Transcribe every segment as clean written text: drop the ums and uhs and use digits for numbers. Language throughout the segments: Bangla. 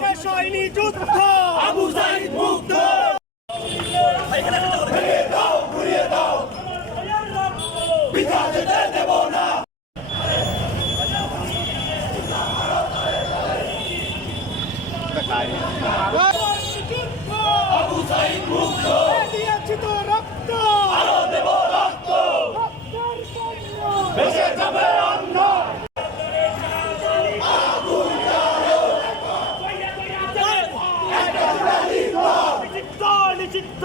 শেষ হয়নি যুদ্ধ, আবু সাঈদ মুক্ত। ভেঙে দাও, ঘুরিয়ে দাও, পিতা যেতে দেব না। আবু সাঈদ মুক্ত। দিয়েছি তো রক্ত, আরো দেব রক্ত। ভেসে যাবে অন্য। নিষিদ্ধ, নিষিদ্ধ।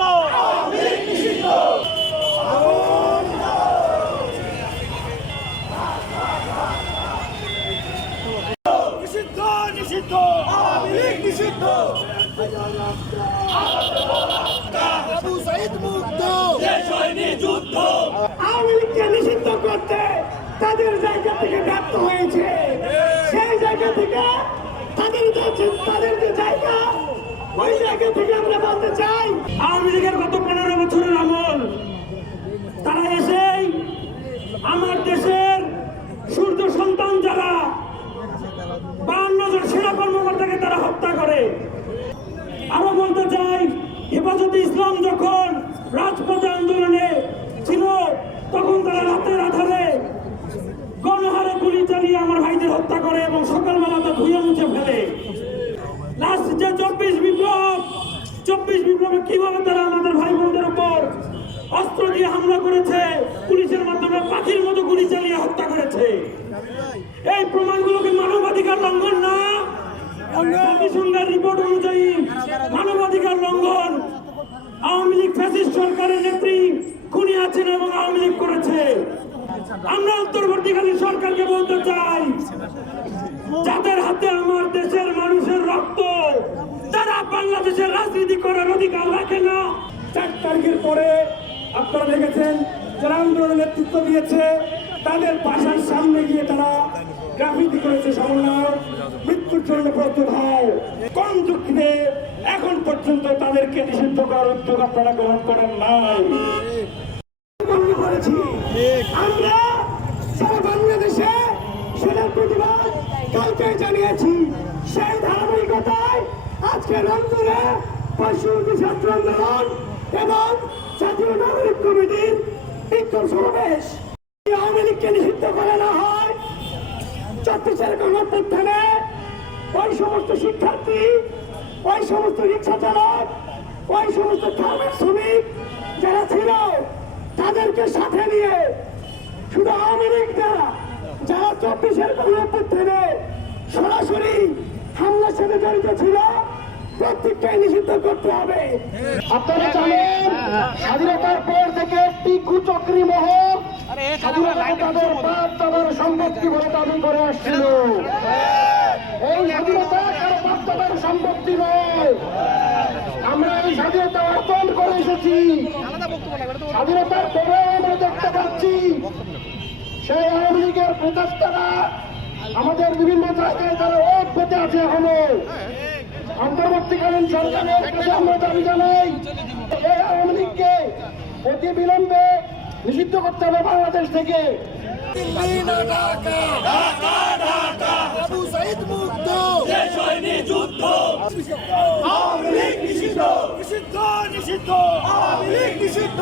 নিষিদ্ধ, নিষিদ্ধ, নিষিদ্ধ। আবু সাঈদ মুক্ত, শেষ হয়নি যুদ্ধ। আওয়ামী লীগকে নিষিদ্ধ করতে তাদের জায়গা থেকে ব্যর্থ হয়েছে। সেই জায়গা থেকে তাদের যে জায়গা, ওই জায়গা থেকে আমরা বলতে চাই, আওয়ামী লীগের গত 15 বছরের আমল, তারা এসেই আমার দেশের সূর্য সন্তান যারা 52 জন সেনা কর্মকর্তাকে তারা হত্যা করে। আরো বলতে চাই, হেফাজতে ইসলাম যখন রাজপথে আন্দোলনে ছিল, তখন তারা রাতের আধারে গণহারে গুলি চালিয়ে আমার ভাইদের হত্যা করে এবং সকালবেলা তা ধুয়ে মুছে ফেলে। লাস্ট যে 24 বিপ্লবে কিভাবে তারা আমাদের ভাই বোনদের উপর অস্ত্র দিয়ে হামলা করেছে, পুলিশের মাধ্যমে পাখির মতো গুলি চালিয়ে হত্যা করেছে। এই প্রমাণগুলোকে মানবাধিকার লঙ্ঘন না? জাতিসংঘের রিপোর্ট অনুযায়ী মানবাধিকার লঙ্ঘন। আওয়ামী লীগ ফ্যাসিস্ট সরকারের নেত্রী খুনি আছেন এবং আওয়ামী লীগ করেছে। আমরা অন্তর্বর্তীকালীন সরকারকে বলতে চাই, যাদের হাতে আমার দেশের মানুষের রক্ত, তারা বাংলাদেশের রাজনীতি করার অধিকার রাখে না। 4 তারিখের পরে আপনারা দেখেছেন যারা আন্দোলনের নেতৃত্ব দিয়েছে, তাদের বাসার সামনে গিয়ে তারা গ্রাফিতি করেছে, সমন্বয় মৃত্যুর জন্য প্রস্তুত হও। কোন যুক্তিতে এখন পর্যন্ত তাদেরকে নিষিদ্ধ করার উদ্যোগ আপনারা গ্রহণ করেন নাই? আমরা সারা বাংলাদেশে সেটার প্রতিবাদ কালকে জানিয়েছি। সেই ধারাবাহিকতায় আজকে রংপুরে পার্শ্ববর্তী ছাত্র আন্দোলন এবং জাতীয় নাগরিক কমিটির বিক্ষোভ সমাবেশ। আওয়ামী লীগকে নিষিদ্ধ করে না হয়, 34 গণঅভ্যুত্থানে ওই সমস্ত শিক্ষার্থী, ওই সমস্ত রিক্সা চালক, ওই সমস্ত গার্মেন্টস শ্রমিক যারা ছিল, তাদেরকে সাথে নিয়ে শুধু আওয়ামী লীগ না, যারা 24 গণঅভ্যুত্থানে সরাসরি হামলার সাথে জড়িত ছিল, প্রত্যেকটাই নিষিদ্ধ করতে হবে। আপনারা জানেন, স্বাধীনতার পর থেকে টিকু চক্রী মহল স্বাধীনতাকে তাদের বাপ দাদার সম্পত্তি বলে দাবি করে আসছিল। এই স্বাধীনতা কারো বাপ দাদার সম্পত্তি নয়। আমরা এই স্বাধীনতা অর্জন করে এসেছি। স্বাধীনতার পরে আমরা দেখতে পাচ্ছি সেই আওয়ামী লীগের প্রচেষ্টারা আমাদের বিভিন্ন জায়গায় তারা ওত পেতে আছে। এখনো অন্তর্বর্তীকালীন সরকারের কাছে আমরা দাবি জানাই, এই আওয়ামী লীগকে অতি বিলম্বে নিষিদ্ধ করতে হবে বাংলাদেশ থেকে। আবু সাঈদ মুক্ত, শেষ হয়নি যুদ্ধ। আওয়ামী লীগ নিষিদ্ধ, নিষিদ্ধ, নিষিদ্ধ। আওয়ামী লীগ নিষিদ্ধ।